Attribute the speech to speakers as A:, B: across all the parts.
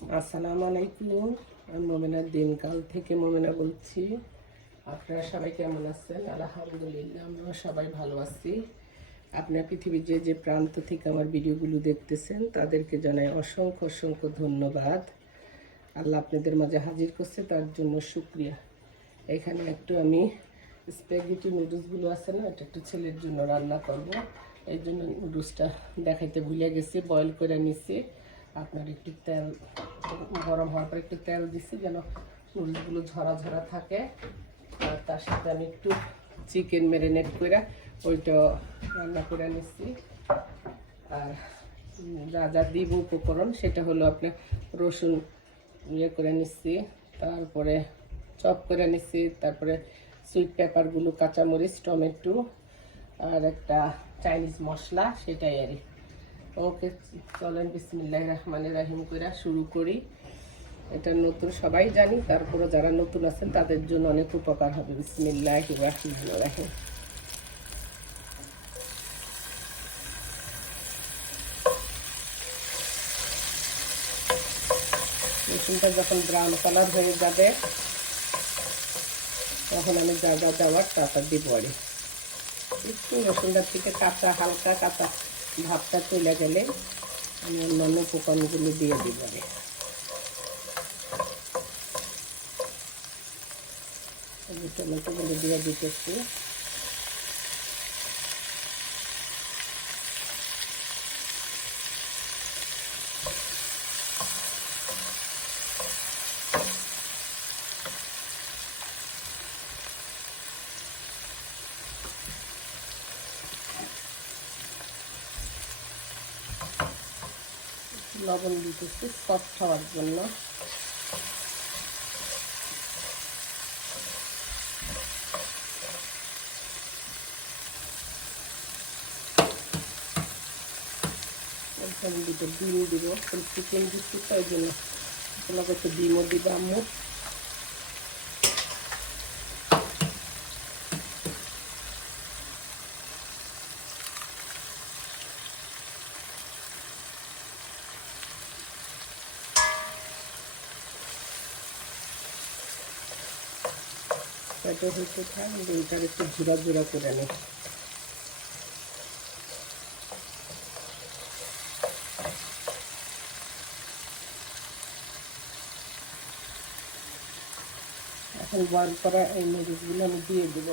A: আসসালামু আলাইকুম, আমি মোমেনার দিনকাল থেকে মোমেনা বলছি। আপনারা সবাই কেমন আছেন? আলহামদুলিল্লাহ, আমরা সবাই ভালো আছি। আপনার পৃথিবীর যে যে প্রান্ত থেকে আমার ভিডিওগুলো দেখতেছেন, তাদেরকে জানাই অসংখ্য অসংখ্য ধন্যবাদ। আল্লাহ আপনাদের মাঝে হাজির করছে, তার জন্য শুক্রিয়া। এখানে একটু আমি স্প্যাগেটি নুডলসগুলো আছে না, এটা একটু ছেলের জন্য রান্না করব। এই জন্য নুডলসটা দেখাইতে ভুলে গেছি বয়েল করে নিছি। আপনার একটু তেল, গরম হওয়ার পর একটু তেল দিছি যেন নুডলসগুলো ঝরা ঝরা থাকে। আর তার সাথে আমি একটু চিকেন ম্যারিনেট করে ওইটা রান্না করে নিচ্ছি আর যা যা দিব উপকরণ সেটা হলো আপনার রসুন ইয়ে করে নিচ্ছি তারপরে চপ করে নিচ্ছি তারপরে সুইট পেপারগুলো কাঁচামরিচ, টমেটো, আর একটা চাইনিজ মশলা, সেটাই আর ওকে, চলেন বিসমিল্লাহ রহমানের রাহিম করে শুরু করি। এটা নতুন, সবাই জানি তারপরে যারা নতুন আছেন, তাদের জন্য অনেক উপকার হবে। বিসমিল্লাহ রহমান রাহিম। যখন ব্রাউন কালার হয়ে যাবে, তখন আমি যা যা দেওয়ার দিব আর। একটু রসুনটার থেকে কাঁচা, হালকা কাঁচা। ভাবটা চলে গেলে আমি অন্যান্য উপকরণগুলো দিয়ে দিব। টমেটোগুলো দিয়ে দিতেছি। লবণ দিতেছি সফট হওয়ার জন্য। দুটো ডিম দিব চিকেন দিচ্ছি তো জন্য। আপনাকে ডিমও দিব আম্মু এটা হইতে থাক ডিমটার একটু ঝুরা ঝুরা করে নেই এখন বয়েল করা এই মরিচগুলো আমি দিয়ে দেবো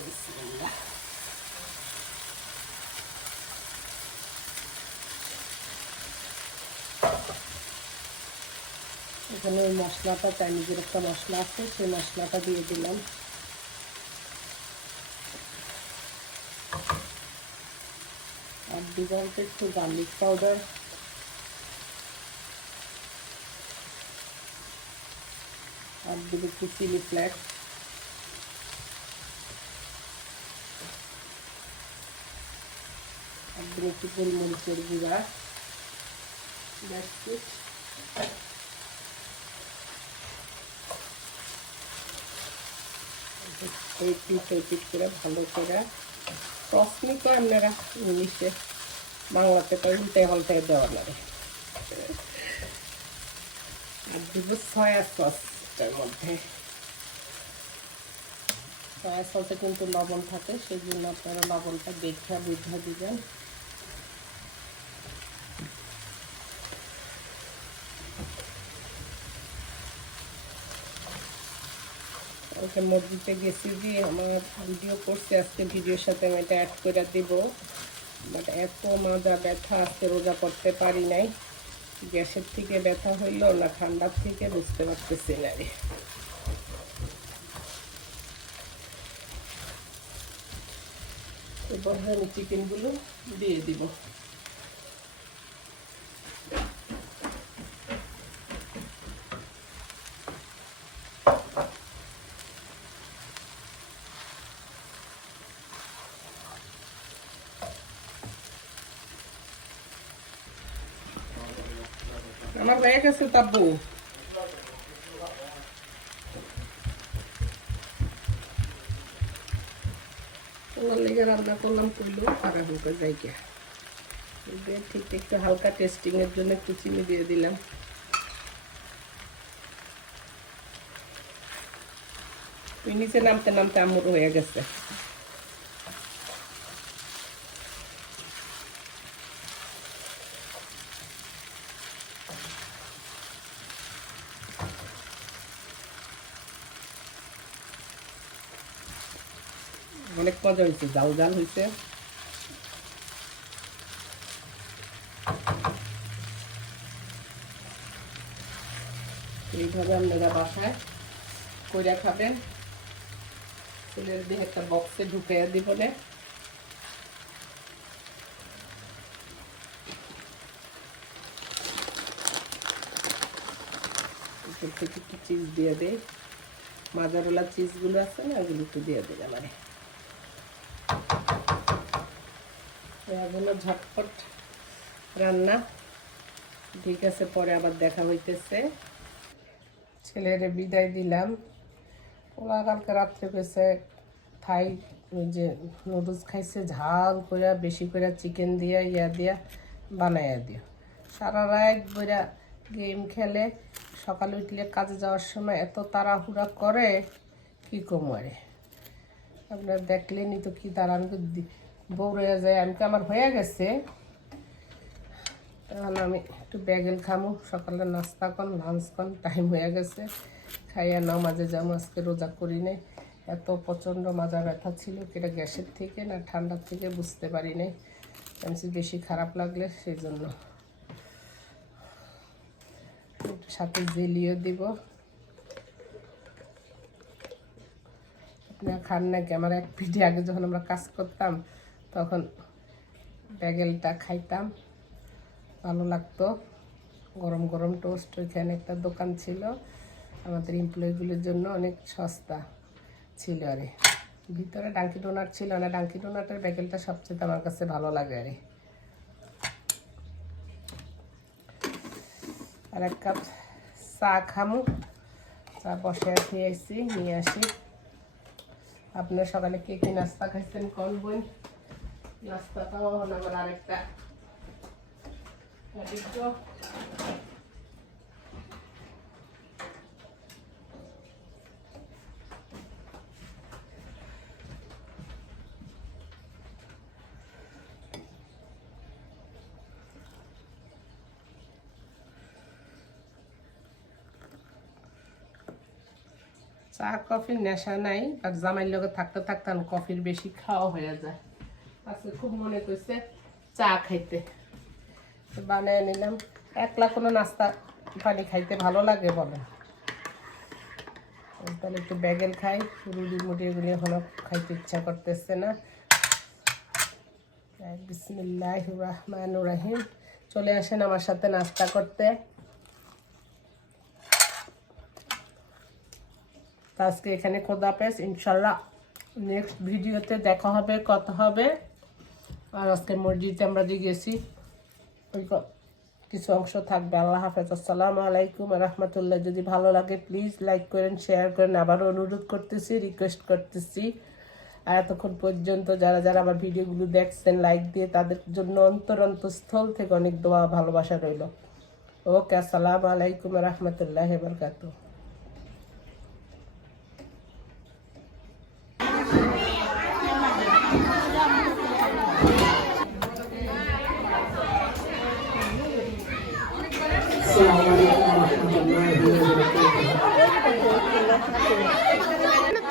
A: এখানে মশলাটা, চাইনিজের একটা মশলা আছে, সেই মশলাটা দিয়ে দিলাম। দিব একটু গার্লিক পাউডার আর দিব একটু চিলি ফ্লেক্স আর দিব একটু গোলমরিচের গুঁড়া ভালো করে প্রশ্নই তো আপনারা ইংলিশে বাংলাতে তো উল্টে হলটে দেওয়া লাগে। আর দিব সয়া সসটার মধ্যে। সয়া সসে কিন্তু লবণ থাকে সেই জন্য আপনারা লবণটা দেখে বুঝা দিবেন। ওকে মসজিদে গেছি যে আমার ভিডিও করছে, আজকে ভিডিওর সাথে আমি এটা অ্যাড করে দিব। বাট এত মজা ব্যথা, আজকে রোজা করতে পারি নাই। গ্যাসের থেকে ব্যথা হইল না ঠান্ডার থেকে বুঝতে পারতেছি না। রে চিকেনগুলো দিয়ে দিব। আমার হয়ে গেছে তাব্বু তোমার লেগে রান্না করলাম করলেও খারাপ হয়ে যায় গিয়া ঠিক একটু হালকা টেস্টিংয়ের জন্য একটু চিনি দিয়ে দিলাম নিচে নামতে নামতে আমর হয়ে গেছে অনেক মজা হয়েছে, জাল জাল হয়েছে। এইভাবে আপনারা বাসায় কইরা খাবেন। ছেলের দিয়ে একটা বক্সে ঢুকাইয়া উপর একটু চিজ দিয়ে দেয় মাজারওয়ালা চিজগুলো আছে না, ওগুলো একটু দিয়ে দেবে এগুলো ঝটপট রান্না। ঠিক আছে, পরে আবার দেখা হইতেছে। ছেলেরে বিদায় দিলাম। ওরা কালকে রাত্রে পেছে থাই ওই যে নুডলস খাইছে, ঝাল করে বেশি করে চিকেন দিয়া, ইয়া দিয়া বানাইয়া দিও সারা রাত বইরা গেম খেলে, সকালে উঠলে কাজে যাওয়ার সময় এত তাড়াহুড়া করে, কি কমারে আপনার দেখলেনই তো কি তারা আমি বউড়ে যায়, আমি তো আমার হয়ে গেছে? তাহলে আমি একটু ব্যাগেল খামো, সকালে নাস্তা কন লাঞ্চ কন টাইম হয়ে গেছে। খাইয়া নামাজে যাব আজকে রোজা করি নাই। এত প্রচণ্ড মাজা ব্যথা ছিল এটা গ্যাসের থেকে না ঠান্ডার থেকে বুঝতে পারি নাই। আমি বেশি খারাপ লাগলে সেই জন্য। সাথে জেলিও দিব। আপনারা খান না নাকি আমার এক পিঠে আগে যখন আমরা কাজ করতাম তখন ব্যাগেলটা খাইতাম। ভালো লাগতো। গরম গরম টোস্ট ওইখানে একটা দোকান ছিল। আমাদের এমপ্লয়িগুলোর জন্য অনেক সস্তা ছিল আরে। ভিতরে ডাঙ্কি ডোনাট ছিল না। ডাঙ্কি ডোনাটের ব্যাগেলটা সবচেয়ে আমার কাছে ভালো লাগে আরে। আর এক কাপ চা খামু। চা বসে খেয়ে আসছি নিয়ে আসি। আপনার সকালে কে কি নাস্তা খাইছেন কোন বই নাস্তাটাও হলো আবার আরেকটা চা, কফির নেশা নাই আর জামাইর লগে থাকতে থাকতে কফির বেশি খাওয়া হয়ে যায়। আজকে খুব মনে করছে, চা খাইতে। বানিয়ে নিলাম। একলা কোনো নাস্তা পানি খাইতে ভালো লাগে বলে। তাহলে একটু ব্যাগেল খাই, রুটি মুটি এগুলি এখনও খাইতে ইচ্ছা করতেছে না। বিসমিল্লাহ রহমান রাহিম। চলে আসেন আমার সাথে নাস্তা করতে। আজকে এখানে খোদা পেস ইনশাল্লাহ নেক্সট ভিডিওতে দেখা হবে, কথা হবে। আর আজকে মসজিদে আমরা যে গেছি, ওই কিছু অংশ থাকবে। আল্লাহ হাফেজ। আসসালামু আলাইকুম রহমতুল্লাহ। যদি ভালো লাগে প্লিজ লাইক করেন শেয়ার করেন। আবারও অনুরোধ করতেছি রিকোয়েস্ট করতেছি। আর এতক্ষণ পর্যন্ত যারা যারা আমার ভিডিওগুলো দেখছেন লাইক দিয়ে, তাদের জন্য অন্তর অন্তঃস্থল থেকে অনেক দোয়া ভালোবাসা রইল। ওকে, আসসালামু আলাইকুম রহমতুল্লাহ বরকাতু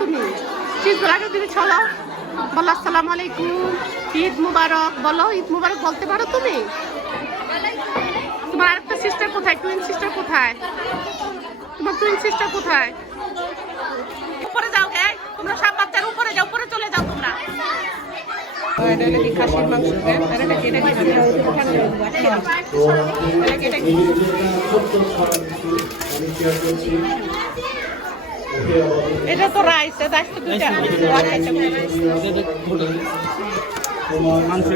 B: তুমি। চিজ আগে দিদি চলো। বলো, আসসালামু আলাইকুম। ঈদ মুবারক। বলো, ঈদ মুবারক বলতে পারো তুমি? তোমার আরেকটা সিস্টার কোথায়? টুইন সিস্টার কোথায়? তোমার টুইন সিস্টার কোথায়? উপরে যাও গে তোমরা সব বাচ্চার, উপরে যাও, উপরে চলে যাও তোমরা।
A: এটা হলো কি খাসির মাংস দেন আর এটা কি? এটা কি? এটা কি? এটা
B: তো রাইস এটা তো দুইটা
C: মাংস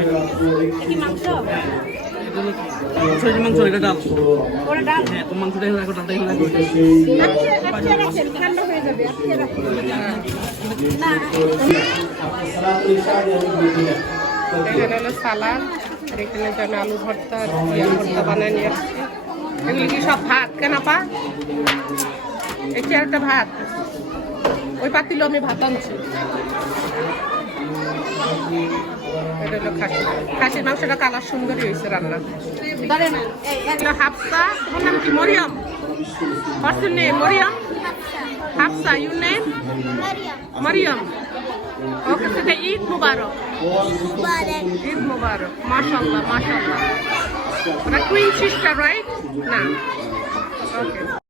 C: এটা? ডাল। হ্যাঁ এখন হলো
A: এখানে হলো সালাদ আর এখানে যেন আলু ভর্তা আর ভর্তা বানিয়ে নিয়ে আসছি। এগুলি কি সব ভাত কেন পা এই চেয়ারটা ভাত
B: ওই পাতিল আমি ভাত আনছি এটা হলো খাসি খাসির মাংসটা কালার সুন্দরই হয়েছে রান্না এটা হাফসা তোমার নাম কি Mariam name? Moriam? Hafsa, your name? Mariam. Okay, so the Eid Mubarak. Eid Mubarak. MashaAllah, MashaAllah. The twin sister, right? No. Okay.